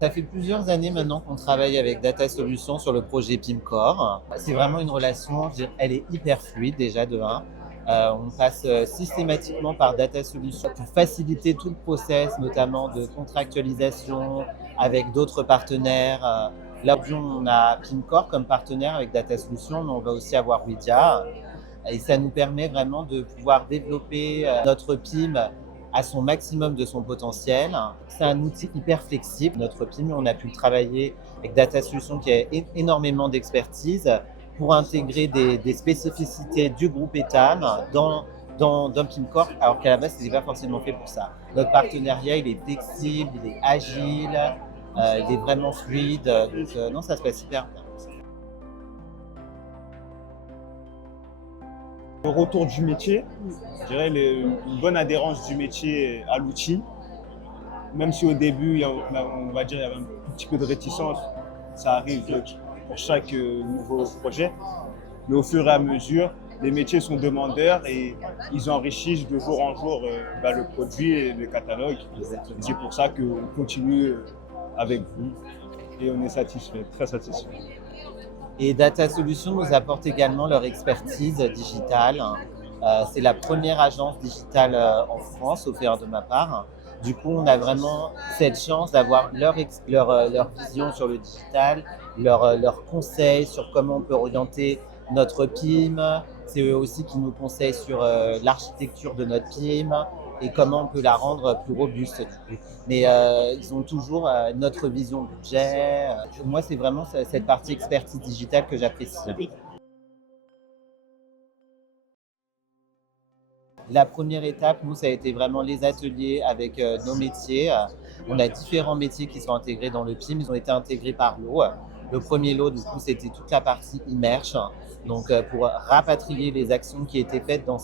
Ça fait plusieurs années maintenant qu'on travaille avec Data Solutions sur le projet PIMCore. C'est vraiment une relation, elle est hyper fluide déjà de 1. On passe systématiquement par Data Solutions pour faciliter tout le process, notamment de contractualisation avec d'autres partenaires. Là, on a PIMCore comme partenaire avec Data Solutions, mais on va aussi avoir Widia. Et ça nous permet vraiment de pouvoir développer notre PIM à son maximum de son potentiel. C'est un outil hyper flexible. Notre PIM, on a pu le travailler avec Data Solutions qui a énormément d'expertise pour intégrer des spécificités du groupe ETAM dans PIMCore, alors qu'à la base, ce n'était pas forcément fait pour ça. Notre partenariat, il est flexible, il est agile, il est vraiment fluide. Donc, non, ça se passe hyper bien. Le retour du métier, je dirais une bonne adhérence du métier à l'outil. Même si au début, on va dire, il y avait un petit peu de réticence, ça arrive pour chaque nouveau projet. Mais au fur et à mesure, les métiers sont demandeurs et ils enrichissent de jour en jour le produit et le catalogue. C'est pour ça qu'on continue avec vous et on est satisfait, très satisfait. Et Data Solutions nous apporte également leur expertise digitale. C'est la première agence digitale en France, au fait de ma part. Du coup, on a vraiment cette chance d'avoir leur vision sur le digital, leurs conseils sur comment on peut orienter notre PIM. C'est eux aussi qui nous conseillent sur l'architecture de notre PIM et comment on peut la rendre plus robuste du coup. Mais ils ont toujours notre vision budget. Moi, c'est vraiment cette partie expertise digitale que j'apprécie. La première étape, nous, ça a été vraiment les ateliers avec nos métiers. On a différents métiers qui sont intégrés dans le PIM. Ils ont été intégrés par lot. Le premier lot, du coup, c'était toute la partie Immerge. Donc, pour rapatrier les actions qui étaient faites dans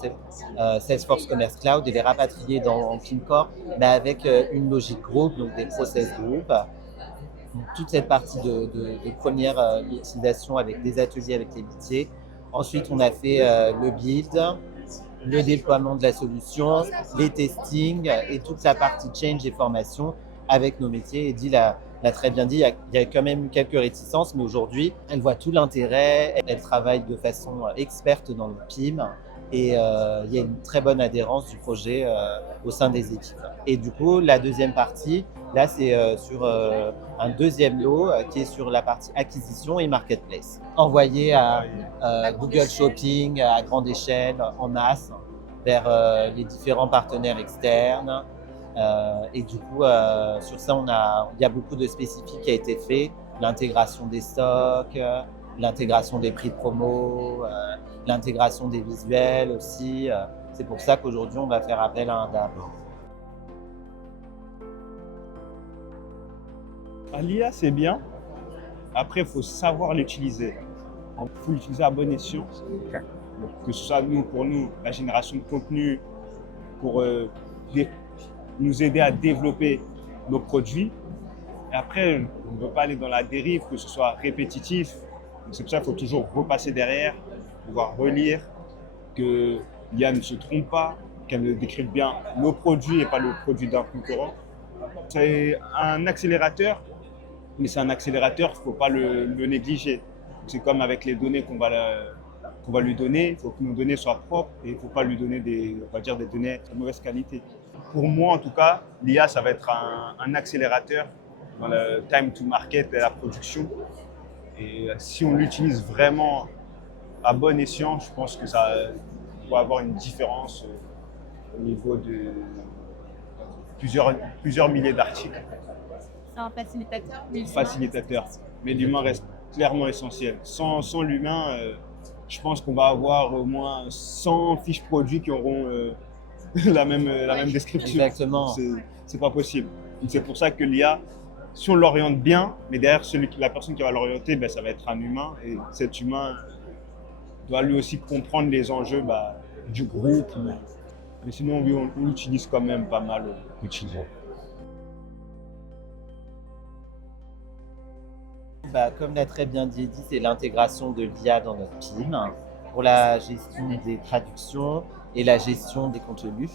Salesforce Commerce Cloud et les rapatrier dans PIMCore, mais avec une logique groupe, donc des process group. Toute cette partie de première utilisation avec des ateliers avec les métiers. Ensuite, on a fait le build, le déploiement de la solution, les testings et toute la partie change et formation avec nos métiers. Et Di l'a très bien dit, il y a quand même quelques réticences, mais aujourd'hui, elle voit tout l'intérêt, elle travaille de façon experte dans le PIM et il y a une très bonne adhérence du projet au sein des équipes. Et du coup, la deuxième partie, là, c'est sur un deuxième lot qui est sur la partie acquisition et marketplace, envoyé à Google Shopping à grande échelle, en masse, vers les différents partenaires externes. Et du coup, sur ça, il y a beaucoup de spécifiques qui a été fait, l'intégration des stocks, l'intégration des prix de promo, l'intégration des visuels aussi. C'est pour ça qu'aujourd'hui, on va faire appel à un DAB. L'IA, c'est bien. Après, il faut savoir l'utiliser. Il faut l'utiliser à bon escient. Donc, que ce soit pour nous, la génération de contenu, pour nous aider à développer nos produits. Et après, on ne veut pas aller dans la dérive, que ce soit répétitif. Donc, c'est pour ça qu'il faut toujours repasser derrière, pouvoir relire, que l'IA ne se trompe pas, qu'elle ne décrive bien nos produits et pas le produit d'un concurrent. C'est un accélérateur, mais c'est un accélérateur, il ne faut pas le négliger. C'est comme avec les données qu'on va lui donner, il faut que nos données soient propres et il ne faut pas lui donner des données de mauvaise qualité. Pour moi, en tout cas, l'IA, ça va être un accélérateur dans le time to market et la production. Et si on l'utilise vraiment à bon escient, je pense que ça va avoir une différence au niveau de plusieurs milliers d'articles. C'est un facilitateur. Facilitateur, mais l'humain reste clairement essentiel. Sans l'humain, je pense qu'on va avoir au moins 100 fiches produits qui auront la même description. Exactement. C'est pas possible. Donc c'est pour ça que l'IA, si on l'oriente bien, mais derrière la personne qui va l'orienter, ça va être un humain. Et cet humain doit lui aussi comprendre les enjeux du groupe. Mais sinon, oui, on l'utilise quand même pas mal. Comme l'a très bien dit Eddy, c'est l'intégration de l'IA dans notre PIM pour la gestion des traductions et la gestion des contenus,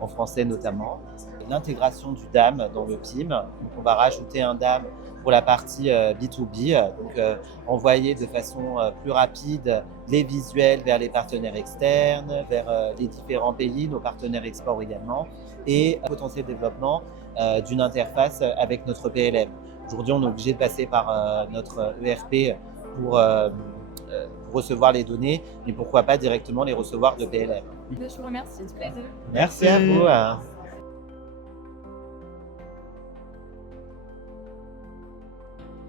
en français notamment. l'intégration du DAM dans le PIM. Donc, on va rajouter un DAM pour la partie B2B, donc envoyer de façon plus rapide les visuels vers les partenaires externes, vers les différents pays, nos partenaires export également, et potentiel développement d'une interface avec notre PLM. Aujourd'hui, on est obligé de passer par notre ERP pour recevoir les données, mais pourquoi pas directement les recevoir de PLM. Je vous remercie, c'est un plaisir. Merci à vous.